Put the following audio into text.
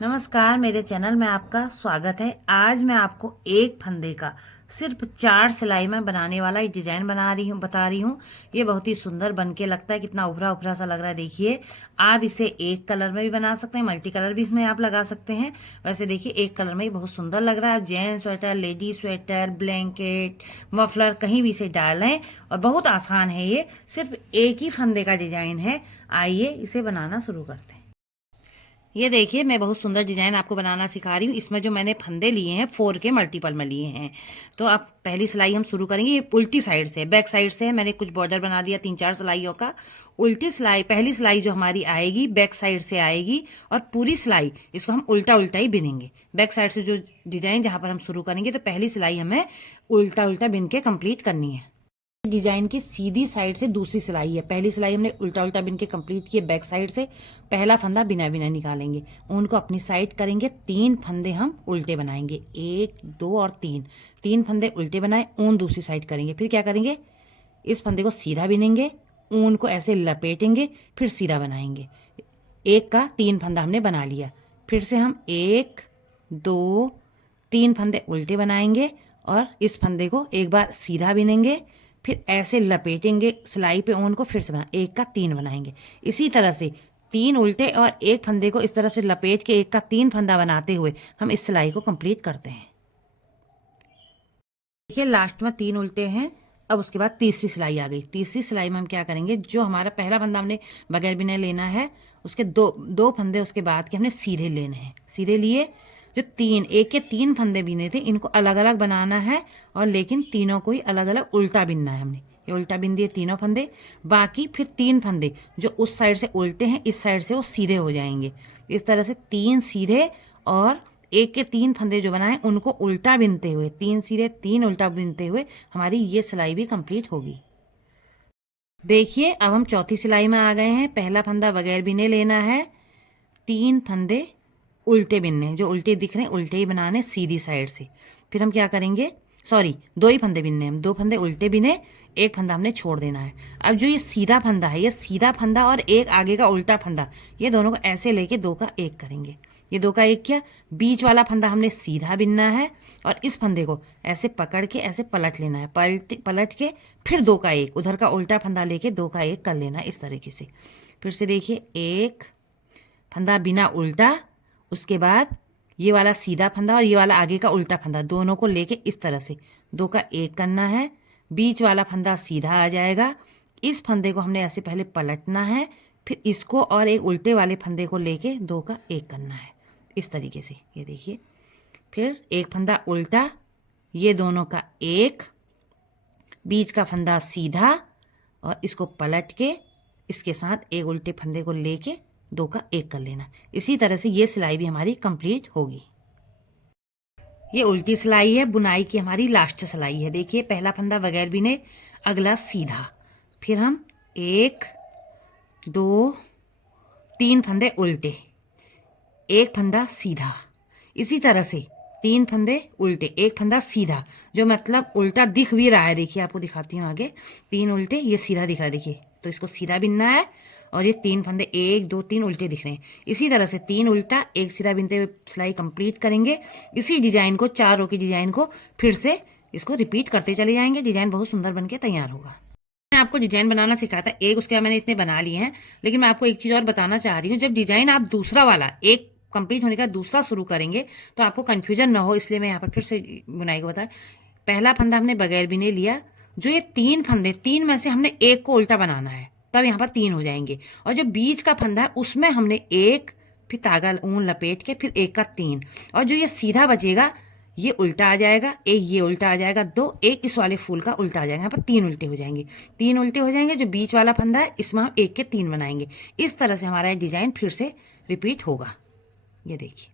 नमस्कार, मेरे चैनल में आपका स्वागत है। आज मैं आपको एक फंदे का सिर्फ 4 सिलाई में बनाने वाला एक डिजाइन बता रही हूँ। ये बहुत ही सुंदर बन के लगता है, कितना उभरा उभरा सा लग रहा है। देखिए, आप इसे एक कलर में भी बना सकते हैं, मल्टी कलर भी इसमें आप लगा सकते हैं। वैसे देखिए, एक कलर में ही बहुत सुंदर लग रहा है। आप gents sweater, ladies sweater, blanket, muffler कहीं भी इसे डालें और बहुत आसान है। ये सिर्फ एक ही फंदे का डिजाइन है। आइए इसे बनाना शुरू करते हैं। ये देखिए, मैं बहुत सुंदर डिजाइन आपको बनाना सिखा रही हूँ। इसमें जो मैंने फंदे लिए हैं 4 के मल्टीपल में लिए हैं। तो अब पहली सिलाई हम शुरू करेंगे। ये उल्टी साइड से, बैक साइड से है। मैंने कुछ बॉर्डर बना दिया 3-4 सिलाइयों का। उल्टी सिलाई, पहली सिलाई जो हमारी आएगी बैक साइड से आएगी और पूरी सिलाई इसको हम उल्टा उल्टा ही बिनेंगे। बैक साइड से जो डिजाइन जहां पर हम शुरू करेंगे, तो पहली सिलाई हमें उल्टा उल्टा बिन के कंप्लीट करनी है। डिजाइन की सीधी साइड से दूसरी सिलाई है। पहली सिलाई हमने उल्टा उल्टा बिन के कंप्लीट किए बैक साइड से। पहला फंदा बिना बिना निकालेंगे, उनको अपनी साइड करेंगे। 3 फंदे हम उल्टे बनाएंगे, 1 2 और 3 फंदे उल्टे बनाए, ऊन दूसरी साइड करेंगे। फिर क्या करेंगे, इस फंदे को सीधा बिनेंगे, ऊन को ऐसे लपेटेंगे, फिर सीधा बनाएंगे। एक का 3 फंदा हमने बना लिया। फिर से हम 1 2 3 फंदे उल्टे बनाएंगे और इस फंदे को एक बार सीधा बिनेंगे, फिर ऐसे लपेटेंगे सिलाई पे ऊन को, फिर से बना, एक का 3 बनाएंगे। इसी तरह से 3 उल्टे और एक फंदे को इस तरह से लपेट के एक का 3 फंदा बनाते हुए हम इस सिलाई को कंप्लीट करते हैं। देखिए, लास्ट में 3 उल्टे हैं। अब उसके बाद तीसरी सिलाई आ गई। तीसरी सिलाई में हम क्या करेंगे, जो हमारा पहला फंदा हमने बगैर बिने लेना है, उसके दो फंदे उसके बाद के हमने सीधे लेने हैं। सीधे लिए, जो 1 के 3 फंदे बिने थे इनको अलग अलग बनाना है, और लेकिन तीनों को ही अलग अलग उल्टा बिनना है। हमने ये उल्टा बिन दिए तीनों फंदे। बाकी फिर 3 फंदे जो उस साइड से उल्टे हैं, इस साइड से वो सीधे हो जाएंगे। इस तरह से 3 सीधे और 1 के 3 फंदे जो बनाए उनको उल्टा बिनते हुए, 3 सीधे 3 उल्टा बिनते हुए हमारी ये सिलाई भी कंप्लीट होगी। देखिए, अब हम चौथी सिलाई में आ गए हैं। पहला फंदा बगैर बिने लेना है, 3 फंदे उल्टे बिनने, जो उल्टे दिख रहे हैं उल्टे ही बनाने सीधी साइड से। फिर हम क्या करेंगे, सॉरी 2 ही फंदे बिनने, हम 2 फंदे उल्टे बिने, एक फंदा हमने छोड़ देना है। अब जो ये सीधा फंदा है, ये सीधा फंदा और एक आगे का उल्टा फंदा, ये दोनों को ऐसे लेके 2 का 1 करेंगे। ये 2 का 1 किया। बीच वाला फंदा हमने सीधा बिनना है और इस फंदे को ऐसे पकड़ के ऐसे पलट लेना है। पलट के फिर 2 का 1 उधर का उल्टा फंदा लेके 2 का 1 कर लेना है इस तरीके से। फिर से देखिए, एक फंदा बिना उल्टा, उसके बाद ये वाला सीधा फंदा और ये वाला आगे का उल्टा फंदा, दोनों को लेके इस तरह से 2 का 1 करना है। बीच वाला फंदा सीधा आ जाएगा। इस फंदे को हमने ऐसे पहले पलटना है, फिर इसको और एक उल्टे वाले फंदे को लेके 2 का 1 करना है इस तरीके से। ये देखिए, फिर एक फंदा उल्टा, ये दोनों का 1, बीच का फंदा सीधा और इसको पलट के इसके साथ एक उल्टे फंदे को लेके 2 का 1 कर लेना। इसी तरह से ये सिलाई भी हमारी कंप्लीट होगी। ये उल्टी सिलाई है, बुनाई की हमारी लास्ट सिलाई है। देखिए, पहला फंदा बगैर बिने, अगला सीधा, फिर हम 1 2 3 फंदे उल्टे, एक फंदा सीधा। इसी तरह से 3 फंदे उल्टे, एक फंदा सीधा, जो मतलब उल्टा दिख भी रहा है। देखिए, आपको दिखाती हूँ आगे। 3 उल्टे, ये सीधा दिख रहा है। देखिए, तो इसको सीधा बिनना है और ये 3 फंदे 1 2 3 उल्टे दिख रहे हैं। इसी तरह से 3 उल्टा 1 सीधा बिनते हुए सिलाई कंप्लीट करेंगे। इसी डिजाइन को, 4 रो की डिजाइन को फिर से इसको रिपीट करते चले जाएंगे। डिजाइन बहुत सुंदर बनके तैयार होगा। मैंने आपको डिजाइन बनाना सिखाया था एक, उसके बाद मैंने इतने बना लिए हैं। लेकिन मैं आपको एक चीज और बताना चाह रही हूँ, जब डिजाइन आप दूसरा वाला एक कंप्लीट होने का दूसरा शुरू करेंगे तो आपको कंफ्यूजन ना हो, इसलिए मैं यहाँ पर फिर से बुनाई को बता। पहला फंदा हमने बगैर बिने लिया, जो ये 3 फंदे, 3 में से हमने एक को उल्टा बनाना है, तब यहाँ पर 3 हो जाएंगे। और जो बीच का फंदा है उसमें हमने 1, फिर तागा ऊन लपेट के फिर 1 का 3, और जो ये सीधा बचेगा ये उल्टा आ जाएगा, एक ये उल्टा आ जाएगा, 2 एक इस वाले फूल का उल्टा आ जाएगा। यहाँ पर 3 उल्टे हो जाएंगे, 3 उल्टे हो जाएंगे। जो बीच वाला फंदा है इसमें हम 1 के 3 बनाएंगे। इस तरह से हमारा डिजाइन फिर से रिपीट होगा। ये देखिए।